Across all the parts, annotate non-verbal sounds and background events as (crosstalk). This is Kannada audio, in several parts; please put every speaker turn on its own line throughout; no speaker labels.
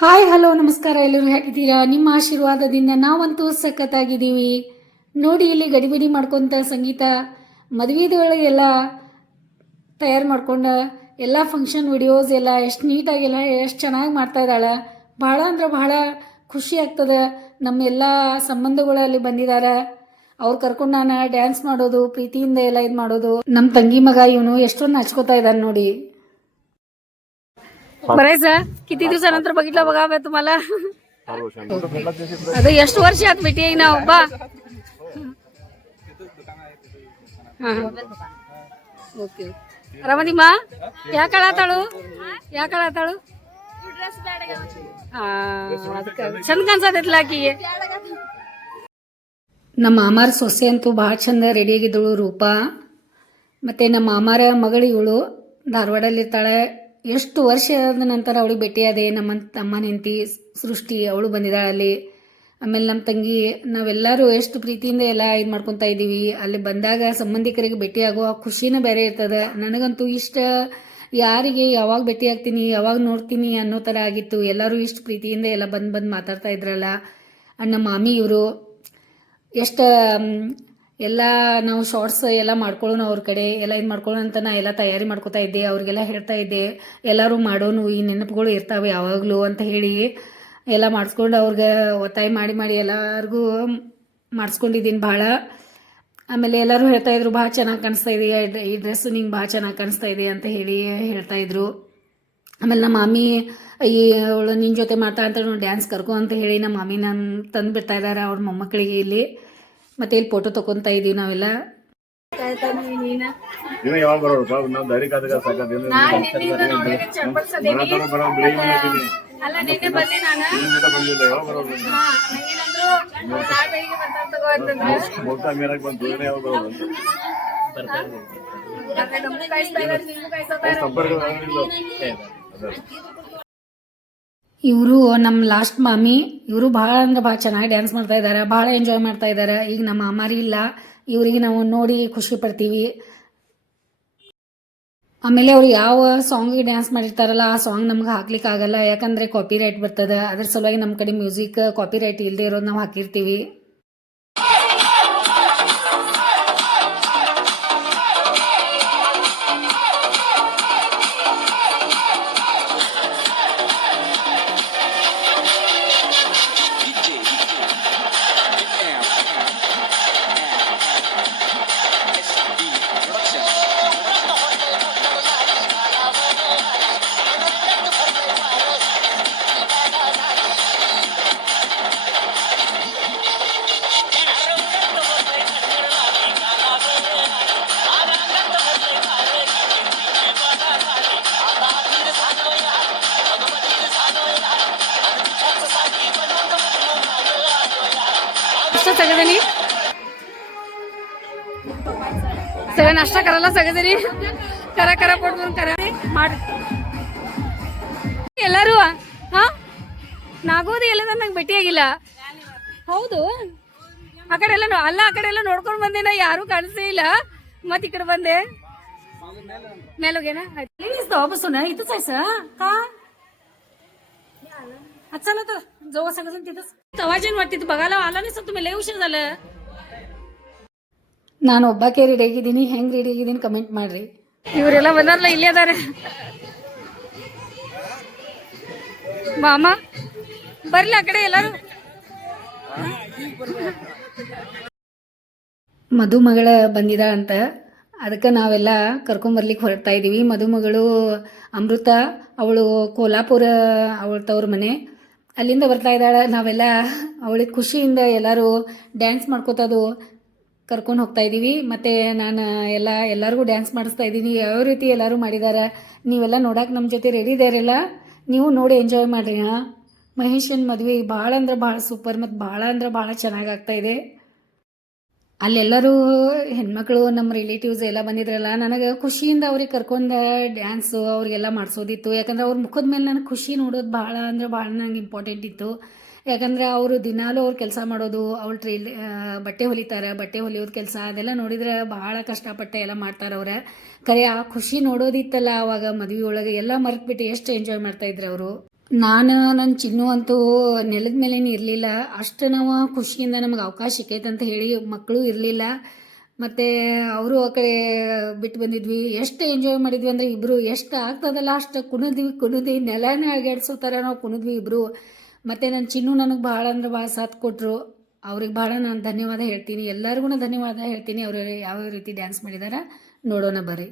ಹಾಯ್, ಹಲೋ, ನಮಸ್ಕಾರ, ಎಲ್ಲರೂ ಹೇಗಿದ್ದೀರಾ? ನಿಮ್ಮ ಆಶೀರ್ವಾದದಿಂದ ನಾವಂತೂ ಸಖತ್ತಾಗಿದ್ದೀವಿ. ನೋಡಿ, ಇಲ್ಲಿ ಗಡಿಬಿಡಿ ಮಾಡ್ಕೊಂತ ಸಂಗೀತ ಮದುವೆದೊಳಗೆಲ್ಲ ತಯಾರು ಮಾಡ್ಕೊಂಡು, ಎಲ್ಲ ಫಂಕ್ಷನ್ ವಿಡಿಯೋಸ್ ಎಲ್ಲ ಎಷ್ಟು ನೀಟಾಗೆಲ್ಲ ಎಷ್ಟು ಚೆನ್ನಾಗಿ ಮಾಡ್ತಾ ಇದ್ದಾಳೆ. ಭಾಳ ಅಂದ್ರೆ ಭಾಳ ಖುಷಿ ಆಗ್ತದೆ. ಸಂಬಂಧಗಳು ಅಲ್ಲಿ ಬಂದಿದ್ದಾರೆ ಅವ್ರು ಕರ್ಕೊಂಡು ನಾನು ಡ್ಯಾನ್ಸ್ ಮಾಡೋದು, ಪ್ರೀತಿಯಿಂದ ಎಲ್ಲ ಇದು ಮಾಡೋದು. ನಮ್ಮ ತಂಗಿ ಮಗ ಇವನು ಎಷ್ಟೊಂದು ಹಚ್ಕೋತಾ ಇದ್ದಾನೆ ನೋಡಿ. बरायचं किती दिवसानंतर बघितलं बघा बा तुम्हाला आता ಎಷ್ಟು ವರ್ಷ ಆತ್ ಭೇಟಿ ಈಗ ನಾವು ಬಾ ಓಕೆ ಆರಾಮದಿಮ್ಮ ಯಾಕೆ ಅಳಾತಾಳು ಯಾಕೆ ಅಳಾತಾಳು ಆ, ಅದಕ್ಕ ಚಂದ ಕಾಣಿಸತೈತ್ಲ ಆಕಿಗೆ ನಮ್ಮ ಮಾಮಾರ ಸೊಸೆ ಅಂತೂ ಭಾಳ ಚಂದ ರೆಡಿಯಾಗಿದ್ದಳು ರೂಪ ಮತ್ತು ನಮ್ಮ ಮಾಮಾರ ಮಗಳು ಇವಳು ಧಾರವಾಡಲ್ಲಿರ್ತಾಳೆ ಎಷ್ಟು ವರ್ಷ ಆದ ನಂತರ ಅವಳಿಗೆ ಭೇಟಿಯಾದೆ ನಮ್ಮ ತಮ್ಮನ ಹೆಂಡತಿ ಸೃಷ್ಟಿ, ಅವಳು ಬಂದಿದ್ದಾಳೆ ಅಲ್ಲಿ. ಆಮೇಲೆ ನಮ್ಮ ತಂಗಿ, ನಾವೆಲ್ಲರೂ ಎಷ್ಟು ಪ್ರೀತಿಯಿಂದ ಎಲ್ಲ ಇದು ಮಾಡ್ಕೊತಾ ಇದ್ದೀವಿ. ಅಲ್ಲಿ ಬಂದಾಗ ಸಂಬಂಧಿಕರಿಗೆ ಭೇಟಿಯಾಗುವ ಖುಷಿನೇ ಬೇರೆ ಇರ್ತದೆ. ನನಗಂತೂ ಇಷ್ಟ ಯಾರಿಗೆ ಯಾವಾಗ ಭೇಟಿ ಆಗ್ತೀನಿ ಯಾವಾಗ ನೋಡ್ತೀನಿ ಅನ್ನೋ ಥರ ಆಗಿತ್ತು. ಎಲ್ಲರೂ ಇಷ್ಟು ಪ್ರೀತಿಯಿಂದ ಎಲ್ಲ ಬಂದು ಬಂದು ಮಾತಾಡ್ತಾ ಇದ್ರಲ್ಲ. ಅಣ್ಣ, ಮಾಮಿ ಇವರು ಎಷ್ಟು ಎಲ್ಲ ನಾವು ಶಾರ್ಟ್ಸ್ ಎಲ್ಲ ಮಾಡ್ಕೊಳ್ಳೋಣ ಅವ್ರ ಕಡೆ, ಎಲ್ಲ ಇದು ಮಾಡ್ಕೊಳ್ಳೋಣ ಅಂತ ನಾ ಎಲ್ಲ ತಯಾರಿ ಮಾಡ್ಕೊತಾ ಇದ್ದೆ, ಅವ್ರಿಗೆಲ್ಲ ಹೇಳ್ತಾ ಇದ್ದೆ, ಎಲ್ಲರೂ ಮಾಡೋನು, ಈ ನೆನಪುಗಳು ಇರ್ತಾವೆ ಯಾವಾಗಲೂ ಅಂತ ಹೇಳಿ ಎಲ್ಲ ಮಾಡಿಸ್ಕೊಂಡು ಅವ್ರಿಗೆ ಒತ್ತಾಯ ಮಾಡಿ ಮಾಡಿ ಎಲ್ಲರಿಗೂ ಮಾಡಿಸ್ಕೊಂಡಿದ್ದೀನಿ ಭಾಳ. ಆಮೇಲೆ ಎಲ್ಲರೂ ಹೇಳ್ತಾ ಇದ್ರು, ಭಾಳ ಚೆನ್ನಾಗಿ ಕಾಣಿಸ್ತಾ ಇದೆ ಈ ಡ್ರೆಸ್ ನಿಂಗೆ ಭಾಳ ಚೆನ್ನಾಗಿ ಕಾಣಿಸ್ತಾ ಇದೆ ಅಂತ ಹೇಳಿ ಹೇಳ್ತಾ ಇದ್ರು. ಆಮೇಲೆ ನಮ್ಮ ಮಾಮಿ ಈ ಅವಳು ನಿನ್ನ ಜೊತೆ ಮಾಡ್ತಾ ಅಂತ ಡ್ಯಾನ್ಸ್ ಕರ್ಕೊ ಅಂತ ಹೇಳಿ ನಮ್ಮ ಮಾಮಿ ನಾನು ತಂದು ಬಿಡ್ತಾ ಇದ್ದಾರೆ ಅವ್ರ ಮೊಮ್ಮಕ್ಕಳಿಗೆ ಇಲ್ಲಿ. ಮತ್ತೆ ಇಲ್ಲಿ ಫೋಟೋ ತಗೊಂತ ಇದೀವಿ ನಾವೆಲ್ಲ. ಅಲ್ಲ ನಿನ್ನೆ ಬಂದೆ ನಾನು. ಇವರು ನಮ್ಮ ಲಾಸ್ಟ್ ಮಾಮಿ, ಇವರು ಭಾಳ ಅಂದ್ರೆ ಭಾಳ ಚೆನ್ನಾಗಿ ಡ್ಯಾನ್ಸ್ ಮಾಡ್ತಾ ಇದ್ದಾರೆ ಭಾಳ ಎಂಜಾಯ್ ಮಾಡ್ತಾ ಇದ್ದಾರೆ ಈಗ ನಮ್ಮ ಅಮ್ಮಾರಿ ಇಲ್ಲ, ಇವರಿಗೆ ನಾವು ನೋಡಿ ಖುಷಿ ಪಡ್ತೀವಿ. ಆಮೇಲೆ ಅವ್ರು ಯಾವ ಸಾಂಗಿಗೆ ಡ್ಯಾನ್ಸ್ ಮಾಡಿರ್ತಾರಲ್ಲ, ಆ ಸಾಂಗ್ ನಮ್ಗೆ ಹಾಕ್ಲಿಕ್ಕೆ ಆಗಲ್ಲ ಯಾಕಂದ್ರೆ ಕಾಪಿ ರೈಟ್ ಬರ್ತದೆ. ಅದ್ರ ಸಲುವಾಗಿ ನಮ್ಮ ಕಡೆ ಮ್ಯೂಸಿಕ್ ಕಾಪಿ ರೈಟ್ ಇಲ್ಲದೆ ಇರೋದು ನಾವು ಹಾಕಿರ್ತೀವಿ. सगळेजणी सगळं नाश्ता करायला सगळेजणी करा करा पटकन करा ಮಾಡಿ ಎಲ್ಲರೂ ಹಾ ನಾಗೋದು ಎಲ್ಲದ ನಂಗೆ ಭೇಟಿಯಾಗಿಲ್ಲ ಹೌದು ಆ ಕಡೆ ಎಲ್ಲ ನೋ- ಅಲ್ಲ ಆ ಕಡೆ ಎಲ್ಲ ನೋಡ್ಕೊಂಡು ಬಂದೆ ನಾ ಯಾರು ಕಾಣಿಸೇ ಇಲ್ಲ ಮತ್ ಈ ಕಡೆ ಬಂದೆ ಮೇಲೋಗೇನ बसून इथंच आहेस का अच्छा चला तर जवळ सगळं तिथंच तवाजन वाटते तू बघायला आला नाही सर तुम्ही लय उशीर झालं ನಾನು ಒಬ್ಬಾಕೆ ರೆಡಿ ಆಗಿದ್ದೀನಿ ಹೆಂಗ್ ರೆಡಿ ಆಗಿದ್ದೀನಿ ಕಮೆಂಟ್ ಮಾಡ್ರಿ ಇವರೆಲ್ಲ ಬಂದಾರಲ್ಲ ಇಲ್ಲೇ ಅದಾರ ಮಾಮ ಬರ್ಲಿ ಆ ಕಡೆ ಎಲ್ಲರೂ ಮದುಮಗಳ ಬಂದಿದ ಅಂತ ಅದಕ್ಕೆ ನಾವೆಲ್ಲ ಕರ್ಕೊಂಬರ್ಲಿಕ್ಕೆ ಹೊರಡ್ತಾ ಇದ್ದೀವಿ ಮದುಮಗಳು ಅಮೃತ ಅವಳು ಕೋಲ್ಹಾಪುರ ಅವಳ ತವ್ರ ಮನೆ ಅಲ್ಲಿಂದ ಬರ್ತಾ ಇದ್ದಾಳೆ. ನಾವೆಲ್ಲ ಅವಳಿಗೆ ಖುಷಿಯಿಂದ ಎಲ್ಲರೂ ಡ್ಯಾನ್ಸ್ ಮಾಡ್ಕೋತದು ಕರ್ಕೊಂಡು ಹೋಗ್ತಾ ಇದ್ದೀವಿ. ಮತ್ತು ನಾನು ಎಲ್ಲ, ಎಲ್ಲರಿಗೂ ಡ್ಯಾನ್ಸ್ ಮಾಡಿಸ್ತಾ ಇದ್ದೀನಿ. ಯಾವ ರೀತಿ ಎಲ್ಲರೂ ಮಾಡಿದ್ದಾರೆ ನೀವೆಲ್ಲ ನೋಡೋಕೆ ನಮ್ಮ ಜೊತೆ ರೆಡಿ ಇದ್ದಾರೆಲ್ಲ ನೀವು ನೋಡಿ ಎಂಜಾಯ್ ಮಾಡಿರಿ, ಹಾಂ. ಮಹೇಶನ್ ಮದುವೆ ಭಾಳ ಅಂದ್ರೆ ಭಾಳ ಸೂಪರ್ ಮತ್ತು ಭಾಳ ಅಂದ್ರೆ ಭಾಳ ಚೆನ್ನಾಗಿ ಆಗ್ತಾ ಇದೆ. ಅಲ್ಲೆಲ್ಲರೂ ಹೆಣ್ಮಕ್ಳು ನಮ್ಮ ರಿಲೇಟಿವ್ಸ್ ಎಲ್ಲ ಬಂದಿದ್ರಲ್ಲ, ನನಗೆ ಖುಷಿಯಿಂದ ಅವ್ರಿಗೆ ಕರ್ಕೊಂಡು ಡ್ಯಾನ್ಸು ಅವ್ರಿಗೆಲ್ಲ ಮಾಡಿಸೋದಿತ್ತು. ಯಾಕಂದ್ರೆ ಅವ್ರ ಮುಖದ ಮೇಲೆ ನನಗೆ ಖುಷಿ ನೋಡೋದು ಭಾಳ ಅಂದ್ರೆ ಭಾಳ ನಂಗೆ ಇಂಪಾರ್ಟೆಂಟ್ ಇತ್ತು. ಯಾಕಂದ್ರೆ ಅವರು ದಿನಾಲೂ ಅವ್ರು ಕೆಲಸ ಮಾಡೋದು ಅವ್ರು ಟ್ರೈಲ್ ಬಟ್ಟೆ ಹೊಲಿತಾರೆ, ಬಟ್ಟೆ ಹೊಲಿಯೋದು ಕೆಲಸ ಅದೆಲ್ಲ ನೋಡಿದ್ರೆ ಭಾಳ ಕಷ್ಟಪಟ್ಟೆ ಎಲ್ಲ ಮಾಡ್ತಾರೆ ಅವ್ರೆ. ಕರೆ ಆ ಖುಷಿ ನೋಡೋದಿತ್ತಲ್ಲ ಅವಾಗ ಮದುವೆ ಒಳಗೆ ಎಲ್ಲ ಮರೆತ್ಬಿಟ್ಟು ಎಷ್ಟು ಎಂಜಾಯ್ ಮಾಡ್ತಾ ಇದ್ರು ಅವರು? ನಾನು ನನ್ನ ಚಿನ್ನು ಅಂತೂ ನೆಲದ ಮೇಲೇನು ಇರಲಿಲ್ಲ. ಅಷ್ಟು ನಾವು ಖುಷಿಯಿಂದ ನಮಗೆ ಅವಕಾಶ ಸಿಕ್ಕೈತಂತ ಹೇಳಿ ಮಕ್ಕಳು ಇರಲಿಲ್ಲ. ಮತ್ತು ಅವರು ಆ ಕಡೆ ಬಿಟ್ಟು ಬಂದಿದ್ವಿ. ಎಷ್ಟು ಎಂಜಾಯ್ ಮಾಡಿದ್ವಿ ಅಂದರೆ ಇಬ್ಬರು ಎಷ್ಟು ಆಗ್ತದಲ್ಲ, ಅಷ್ಟು ಕುಣಿದ್ವಿ ಕುಣಿದ್ವಿ ನೆಲನೇ ಅಗಾಡಿಸೋ ಥರ ನಾವು ಕುಣಿದ್ವಿ ಇಬ್ಬರು ಮತ್ತು ನನ್ನ ಚಿನ್ನು ನನಗೆ ಭಾಳ ಅಂದ್ರೆ ಭಾಳ ಸಾಥ್ ಕೊಟ್ಟರು ಅವ್ರಿಗೆ ಭಾಳ ನಾನು ಧನ್ಯವಾದ ಹೇಳ್ತೀನಿ. ಎಲ್ಲರಿಗೂ ಧನ್ಯವಾದ ಹೇಳ್ತೀನಿ. ಅವರು ಯಾವ ರೀತಿ ಡ್ಯಾನ್ಸ್ ಮಾಡಿದಾರೆ ನೋಡೋಣ ಬರ್ರಿ.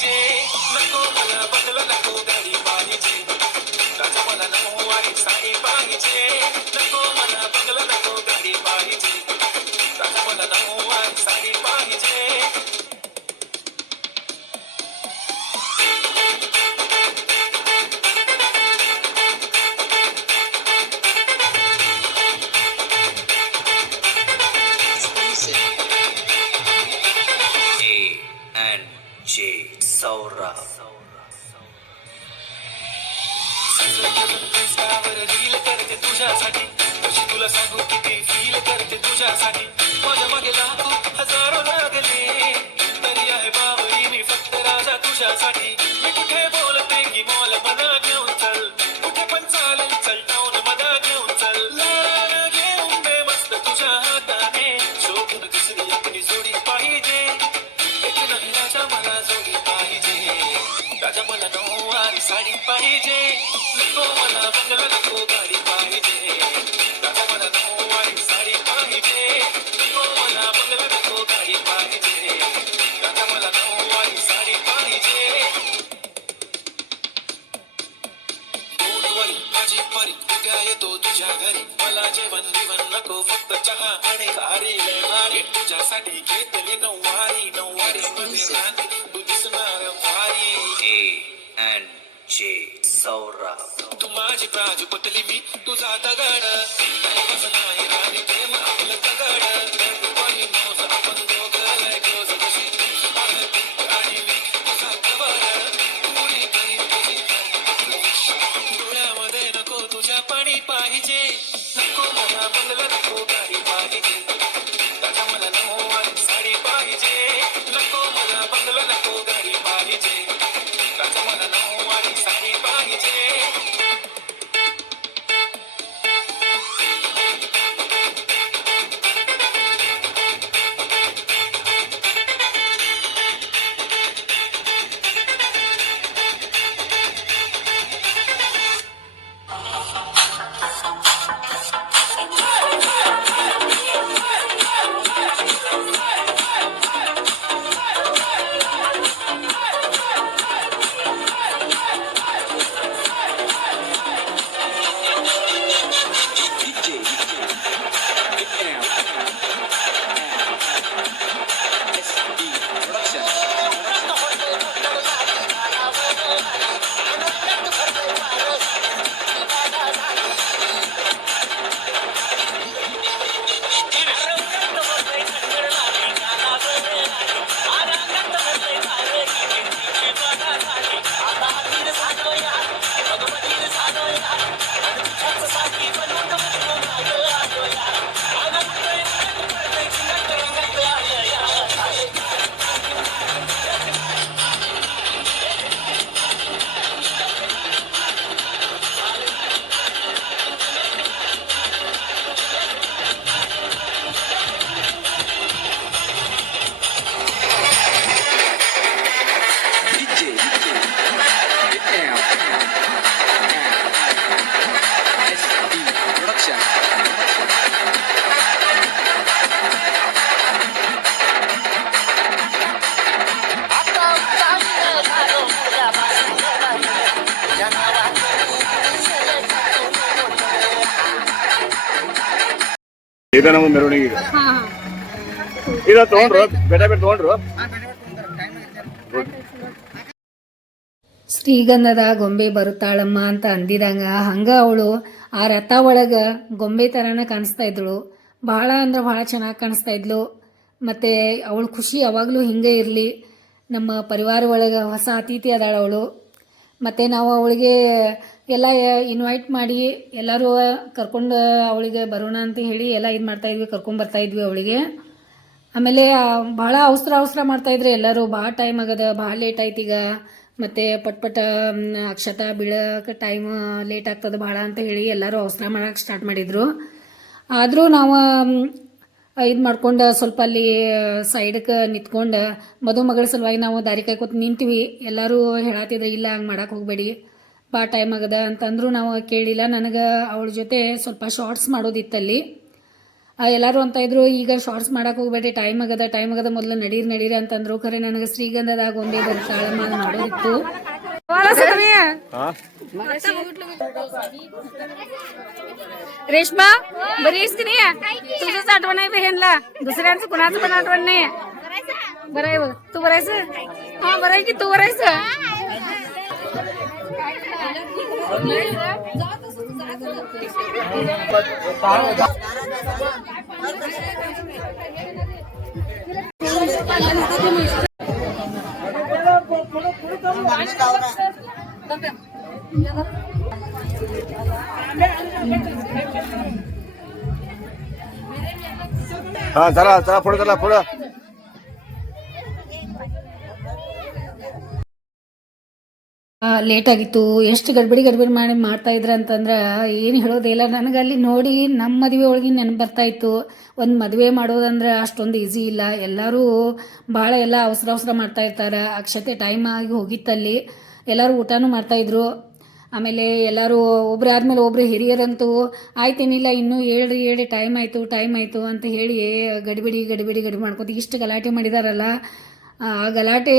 Thank you. Santo. तो तुझ्या तू दिसणार भारी जे मी तुझा दगड
ಇದ ನಮ್ಮ ಮೆರವಣಿಗೆ ಈಗ
ಹಾ ಹಾ.
ಇದ ತಗೊಂಡ್ರು. ಬೇಡ ಬೇಡ ತಗೊಂಡ್ರು.
ಶ್ರೀಗಂಧದ ಗೊಂಬೆ ಬರುತ್ತಾಳಮ್ಮ ಅಂತ ಅಂದಿದಂಗ ಹಂಗ ಅವಳು ಆ ರಥ ಒಳಗ ಗೊಂಬೆ ಥರನ ಕಾಣಿಸ್ತಾ ಇದ್ಳು. ಬಹಳ ಅಂದ್ರೆ ಬಹಳ ಚೆನ್ನಾಗಿ ಕಾಣಿಸ್ತಾ ಇದ್ಲು. ಮತ್ತು ಅವಳ ಖುಷಿ ಯಾವಾಗಲೂ ಹಿಂಗೆ ಇರಲಿ. ನಮ್ಮ ಪರಿವಾರ ಒಳಗೆ ಹೊಸ ಅತಿಥಿ ಅದಾಳ ಅವಳು. ಮತ್ತು ನಾವು ಅವಳಿಗೆ ಎಲ್ಲ ಇನ್ವೈಟ್ ಮಾಡಿ ಎಲ್ಲರೂ ಕರ್ಕೊಂಡು ಅವಳಿಗೆ ಬರೋಣ ಅಂತ ಹೇಳಿ ಎಲ್ಲ ಇದು ಮಾಡ್ತಾಯಿದ್ವಿ ಕರ್ಕೊಂಡು ಬರ್ತಾಯಿದ್ವಿ ಅವಳಿಗೆ. ಆಮೇಲೆ ಭಾಳ ಅವಸರ ಅವಸರ ಮಾಡ್ತಾಯಿದ್ರು ಎಲ್ಲರೂ. ಭಾಳ ಟೈಮ್ ಆಗದ ಭಾಳ ಲೇಟ್ ಆಯ್ತು ಈಗ. ಮತ್ತು ಪಟ್ ಅಕ್ಷತ ಅಕ್ಷತಾ ಬೀಳಕ್ಕೆ ಟೈಮ್ ಲೇಟ್ ಆಗ್ತದೆ ಭಾಳ ಅಂತ ಹೇಳಿ ಎಲ್ಲರೂ ಅವಸರ ಮಾಡಕ್ಕೆ ಸ್ಟಾರ್ಟ್ ಮಾಡಿದರು. ಆದರೂ ನಾವು ಇದು ಮಾಡ್ಕೊಂಡು ಸ್ವಲ್ಪ ಅಲ್ಲಿ ಸೈಡಕ್ಕೆ ನಿಂತ್ಕೊಂಡು ಮದುಮಗಳ ಸಲುವಾಗಿ ನಾವು ದಾರಿ ಕಾಯ್ಕೊತ ನಿಂತೀವಿ. ಎಲ್ಲರೂ ಹೇಳತ್ತಿದ್ರು ಇಲ್ಲ, ಹಂಗೆ ಮಾಡೋಕೆ ಹೋಗಬೇಡಿ. ಭಾಳ ಟೈಮ್ ಆಗದ ಅಂತಂದ್ರು ನಾವು ಕೇಳಿಲ್ಲ ನನಗೆ ಅವಳ ಜೊತೆ ಸ್ವಲ್ಪ ಶಾರ್ಟ್ಸ್ ಮಾಡೋದಿತ್ತಲ್ಲಿ ಆ, ಎಲ್ಲರೂ ಅಂತ ಇದ್ರು ಈಗ ಶಾರ್ಟ್ಸ್ ಮಾಡಕ್ ಹೋಗ್ಬೇಡಿ ಟೈಮ್ ಆಗದ ಟೈಮ್ ಆಗದ ಮೊದಲು ನಡೀರಿ ನಡೀರಿ ಅಂತಂದ್ರು ಖರೆ ನನಗೆ ಶ್ರೀಗಂಧದ ಗೊಂಬೆ ಬರ್ತಾಳಮ್ಮ ಅದು ಮಾಡೋದಿತ್ತು
हा
रेश्मा बरी आहेस की नाही तुझंच आठवण आहे बहिणला दुसऱ्यांचं कुणाचं पण आठवण नाही बरं आहे बघ तू बरायचं हा बरं आहे की तू बरायचं
हा चला चला पुढे चला पुढं
ಲೇಟ್ ಆಗಿತ್ತು. ಎಷ್ಟು ಗಡ್ಬಡಿ ಗಡ್ಬಡಿ ಮಾಡಿ ಮಾಡ್ತಾ ಇದ್ರ ಅಂತಂದ್ರೆ ಏನು ಹೇಳೋದಿಲ್ಲ ನನಗೆ ಅಲ್ಲಿ ನೋಡಿ ನಮ್ಮ ಮದುವೆ ಒಳಗೆ ನೆನಪು ಬರ್ತಾ ಇತ್ತು. ಒಂದು ಮದುವೆ ಮಾಡೋದಂದ್ರೆ ಅಷ್ಟೊಂದು ಈಸಿ ಇಲ್ಲ. ಎಲ್ಲರೂ ಭಾಳ ಎಲ್ಲ ಅವಸರ ಅವಸರ ಮಾಡ್ತಾ ಇರ್ತಾರೆ. ಅಕ್ಷತೆ ಟೈಮ್ ಆಗಿ ಹೋಗಿತ್ತಲ್ಲಿ ಎಲ್ಲರೂ ಊಟನೂ ಮಾಡ್ತಾ ಇದ್ರು. ಆಮೇಲೆ ಎಲ್ಲರೂ ಒಬ್ರು ಆದಮೇಲೆ ಒಬ್ರು ಹಿರಿಯರಂತೂ ಆಯ್ತೇನಿಲ್ಲ ಇನ್ನೂ ಹೇಳ್ರಿ, ಹೇಳಿ ಟೈಮ್ ಆಯಿತು ಟೈಮ್ ಆಯಿತು ಅಂತ ಹೇಳಿ ಗಡಿಬಿಡಿ ಗಡಿಬಿಡಿ ಗಡಿಬಿಡಿ ಮಾಡ್ಕೊತ ಇಷ್ಟು ಗಲಾಟೆ ಮಾಡಿದಾರಲ್ಲ. ಆ, ಗಲಾಟೆ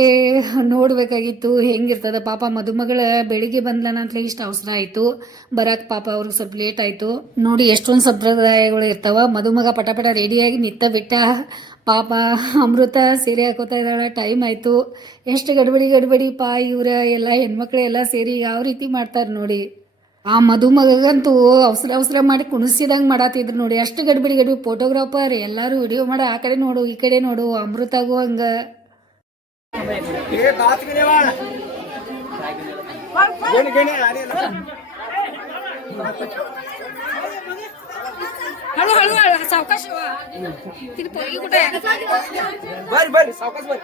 ನೋಡಬೇಕಾಗಿತ್ತು. ಹೆಂಗಿರ್ತದ? ಪಾಪ ಮದುಮಗಳ ಬೆಳಿಗ್ಗೆ ಬಂದ್ಲನ ಅಂತ ಇಷ್ಟು ಅವಸರ ಆಯಿತು. ಬರಕ್ಕೆ ಪಾಪ ಅವ್ರಿಗೆ ಸ್ವಲ್ಪ ಲೇಟ್ ಆಯಿತು. ನೋಡಿ, ಎಷ್ಟೊಂದು ಸಂಪ್ರದಾಯಗಳು ಇರ್ತಾವ. ಮದುಮಗ ಪಟ ಪಟ ರೆಡಿಯಾಗಿ ನಿತ್ತ ಬಿಟ್ಟ ಪಾಪ ಅಮೃತ ಸೀರೆ ಹಾಕೋತಾ ಇದ್ದಾಳೆ. ಟೈಮ್ ಆಯಿತು. ಎಷ್ಟು ಗಡ್ಬಡಿ ಗಡ್ಬಡಿ. ಪಾ, ಇವ್ರ ಎಲ್ಲ ಹೆಣ್ಮಕ್ಳು ಎಲ್ಲ ಸೇರಿ ಯಾವ ರೀತಿ ಮಾಡ್ತಾರೆ ನೋಡಿ. ಆ ಮದುಮಗಂತೂ ಅವಸರ ಅವಸರ ಮಾಡಿ ಕುಣಿಸಿದಂಗೆ ಮಾಡತ್ತಿದ್ರು ನೋಡಿ. ಅಷ್ಟು ಗಡ್ಬಿಡಿ ಗಡ್ಬಿಡಿ. ಫೋಟೋಗ್ರಾಫರ್ ಎಲ್ಲರೂ ವಿಡಿಯೋ ಮಾಡ. ಆ ಕಡೆ ನೋಡು, ಈ ಕಡೆ ನೋಡು. ಅಮೃತಾಗೂ ಹಂಗ. ये बात के गिन गिने आ रही हळू हळू हळू सावकाश तिथे पोरगी कुठे आहे
बर बर सावकाश बर।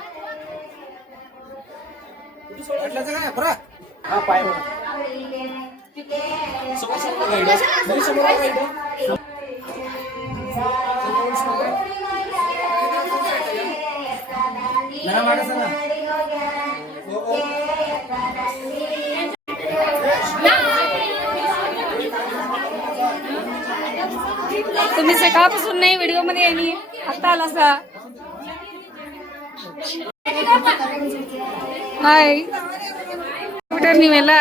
हा पाय समोर समोर
तुम्ही सकाळपासून नाही व्हिडिओ मध्ये येणी आता आला सा ಹಾಯ್ ಊಟ ನೀವೆಲ್ಲ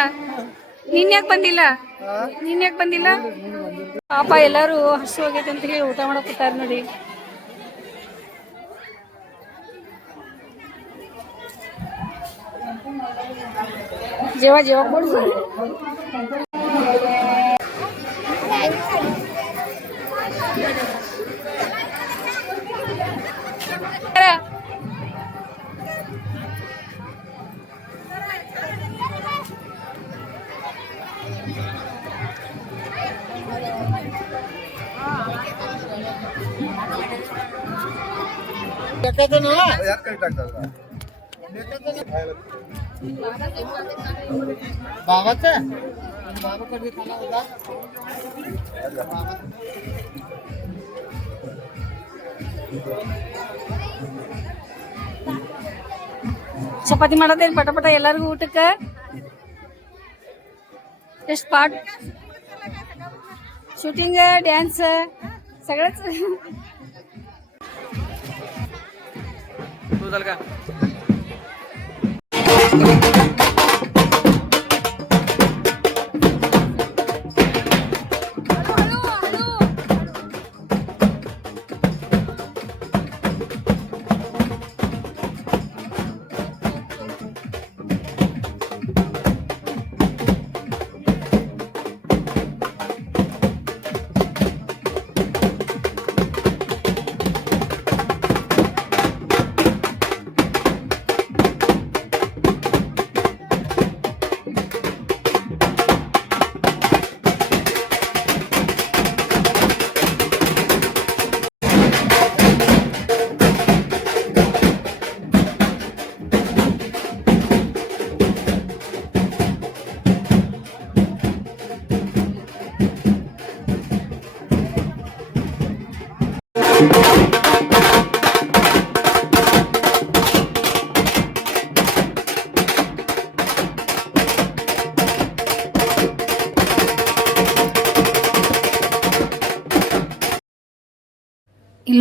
ನೀನ್ ಯಾಕೆ ಬಂದಿಲ್ಲ ನೀನ್ ಯಾಕೆ ಬಂದಿಲ್ಲ ಪಾಪ ಎಲ್ಲರೂ ಹಸು ಹೋಗೈತೆ ಅಂತ ಹೇಳಿ ಊಟ ಮಾಡಕ್ ಕೂತಾರ ನೋಡಿ જેવા જેવા પડશે દેખાતો ના યાર કઈ ટાકતા દેખાતો
बाबाचं बाबाकडे खाला होता
ಚಪಾತಿ ಮಾಡೋದೇನು ಪಟ ಪಟ ಎಲ್ಲರಿಗೂ ಊಟಕ್ಕೆ ಎಷ್ಟು ಪಾಟ್ ಶೂಟಿಂಗ್ ಡ್ಯಾನ್ಸ್ सगळंच
तू झालं का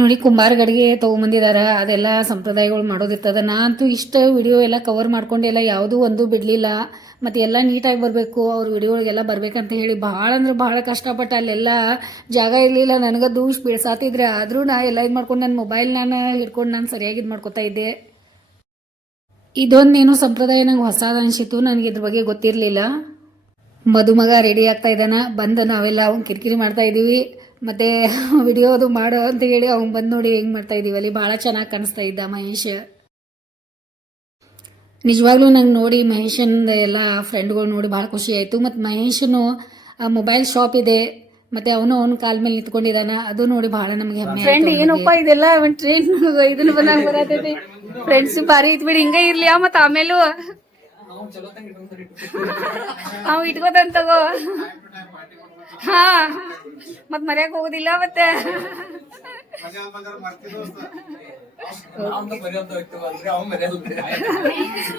ನೋಡಿ ಕುಂಬಾರ ಗಡಿಗೆ ತೊಗೊಂಬಂದಿದಾರ, ಅದೆಲ್ಲ ಸಂಪ್ರದಾಯಗಳು ಮಾಡೋದಿರ್ತದ. ನಾ ಅಂತೂ ಇಷ್ಟ ವಿಡಿಯೋ ಎಲ್ಲ ಕವರ್ ಮಾಡ್ಕೊಂಡು, ಎಲ್ಲ ಯಾವುದೂ ಒಂದು ಬಿಡಲಿಲ್ಲ. ಮತ್ತು ಎಲ್ಲ ನೀಟಾಗಿ ಬರಬೇಕು, ಅವ್ರ ವಿಡಿಯೋಗಳಿಗೆಲ್ಲ ಬರ್ಬೇಕಂತ ಹೇಳಿ ಭಾಳ ಅಂದ್ರೆ ಭಾಳ ಕಷ್ಟಪಟ್ಟು ಅಲ್ಲೆಲ್ಲ ಜಾಗ ಇರಲಿಲ್ಲ. ನನಗೆ ದೂಷ್ ಬೀಳ್ಸಾತಿದ್ರೆ ಆದರೂ ನಾ ಎಲ್ಲ ಇದು ಮಾಡ್ಕೊಂಡು ನನ್ನ ಮೊಬೈಲ್ ನಾನು ಹಿಡ್ಕೊಂಡು ನಾನು ಸರಿಯಾಗಿ ಇದು ಮಾಡ್ಕೊತಾ ಇದ್ದೆ. ಇದೊಂದೇನೋ ಸಂಪ್ರದಾಯ ನಂಗೆ ಹೊಸದು ಅನಿಸಿತು ನನಗೆ ಇದ್ರ ಬಗ್ಗೆ ಗೊತ್ತಿರಲಿಲ್ಲ. ಮದುಮಗ ರೆಡಿ ಆಗ್ತಾ ಇದ್ದಾನ, ಬಂದು ನಾವೆಲ್ಲ ಅವ್ನು ಕಿರಿಕಿರಿ ಮಾಡ್ತಾ ಇದ್ದೀವಿ. ಮತ್ತೆ (laughs) ವಿಡಿಯೋ ಅದು ಮಾಡು ಅಂತ ಹೇಳಿ ಅವ್ನು ಬಂದು ನೋಡಿ ಹೆಂಗೆ ಮಾಡ್ತಾ ಇದೀವಿ. ಅಲ್ಲಿ ಭಾಳ ಚೆನ್ನಾಗಿ ಕಾಣಿಸ್ತಾ ಇದ್ದ ಮಹೇಶ್. ನಿಜವಾಗ್ಲೂ ನಂಗೆ ನೋಡಿ ಮಹೇಶಂದು ಎಲ್ಲ ಫ್ರೆಂಡ್ಗಳು ನೋಡಿ ಭಾಳ ಖುಷಿ ಆಯಿತು. ಮತ್ತು ಮಹೇಶನು ಮೊಬೈಲ್ ಶಾಪ್ ಇದೆ. ಮತ್ತೆ ಅವನು ಅವನ ಕಾಲ್ ಮೇಲೆ ನಿಂತ್ಕೊಂಡಿದಾನ. ಅದು ನೋಡಿ ಬಹಳ ನಮಗೆ ಹೆಮ್ಮೆ ಫ್ರೆಂಡ್ ಏನಪ್ಪ ಇದೆಲ್ಲ ಟ್ರೈನ್ ಇದನ್ನ ಬಂದಾಗ ಬರತೈತಿ. ಫ್ರೆಂಡ್ಸ್ ಬಾರಿ ಐತ್ ಬಿಡಿ ಹಿಂಗ ಇರ್ಲಿ. ಮತ್ತೆ ಆಮೇಲೂ (laughs) ಅವ್ ಇಟ್ಕೋತಾನ ತಗೋ. ಹಾ ಮತ್ ಮರ್ಯಾಕ್ ಹೋಗುದಿಲ್ಲ ಮತ್ತೆ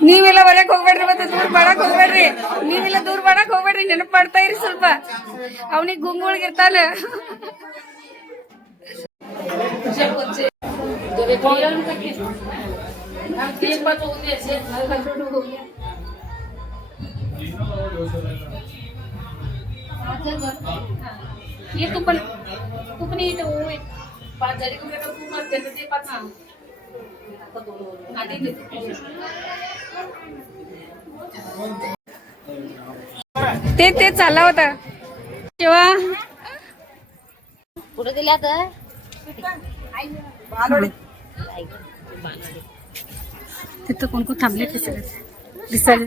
ನೀವೆಲ್ಲ ಮರ್ಯಾಕ್ ಹೋಗ್ಬೇಡ್ರಿ ಮತ್ತೆ ದೂರ ಮಾಡಕ್ ಹೋಗ್ಬೇಡ್ರಿ ನೀವೆಲ್ಲ ದೂರ ಮಾಡಕ್ ಹೋಗ್ಬೇಡ್ರಿ ನೆನಪು ಮಾಡ್ತಾ ಇರಿ ಸ್ವಲ್ಪ ಅವನಿಗೆ ಗುಂಗೊಳಗಿರ್ತಾನ ये तू पण तू पण पाच तू ते पाच ते ते चालला होता. तेव्हा
कुठे दिले आता?
तिथं कोण कोण थांबले तिसरे दिसायला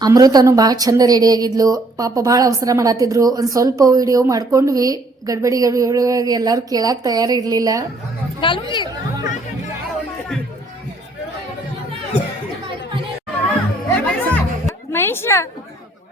ಅಮೃತನು ಭಾಳ ಚಂದ ರೆಡಿ ಆಗಿದ್ಲು ಪಾಪ ಭಾಳ ಅವಸರ ಮಾಡತ್ತಿದ್ರು ಒಂದು ಸ್ವಲ್ಪ ವಿಡಿಯೋ ಮಾಡ್ಕೊಂಡ್ವಿ. ಗಡ್ಬಡಿ ಗಡ್ಬಡಿ ಎಲ್ಲರೂ ಕೇಳಾಕ್ ತಯಾರು ಇರಲಿಲ್ಲ. ಮಹೇಶ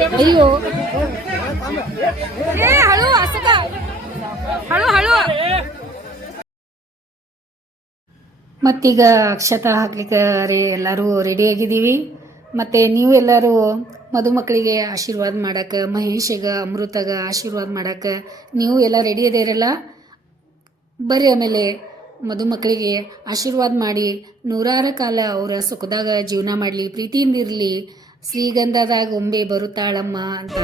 ಅಯ್ಯೋ. ಹಳು, ಅಸಕ. ಹಳು ಹಳು. ಮತ್ತೀಗ ಅಕ್ಷತ ಹಾಕ್ಲಿಕ್ಕೆ ರೇ ಎಲ್ಲರೂ ರೆಡಿ ಆಗಿದ್ದೀವಿ. ಮತ್ತು ನೀವು ಎಲ್ಲರೂ ಮದುಮಕ್ಕಳಿಗೆ ಆಶೀರ್ವಾದ ಮಾಡಕ್ಕೆ ಮಹೇಶಿಗೆ ಅಮೃತಗ ಆಶೀರ್ವಾದ ಮಾಡಕ್ಕೆ ನೀವು ಎಲ್ಲ ರೆಡಿ ಇದ್ದೀರಲ್ಲ? ಬರ್ರಿ ಆಮೇಲೆ ಮದುಮಕ್ಕಳಿಗೆ ಆಶೀರ್ವಾದ ಮಾಡಿ ನೂರಾರು ಕಾಲ ಅವರ ಸುಖದಾಗ ಜೀವನ ಮಾಡಲಿ, ಪ್ರೀತಿಯಿಂದ ಇರಲಿ. ಶ್ರೀಗಂಧದಾಗ ಗೊಂಬೆ ಬರುತ್ತಾಳಮ್ಮ ಅಂತ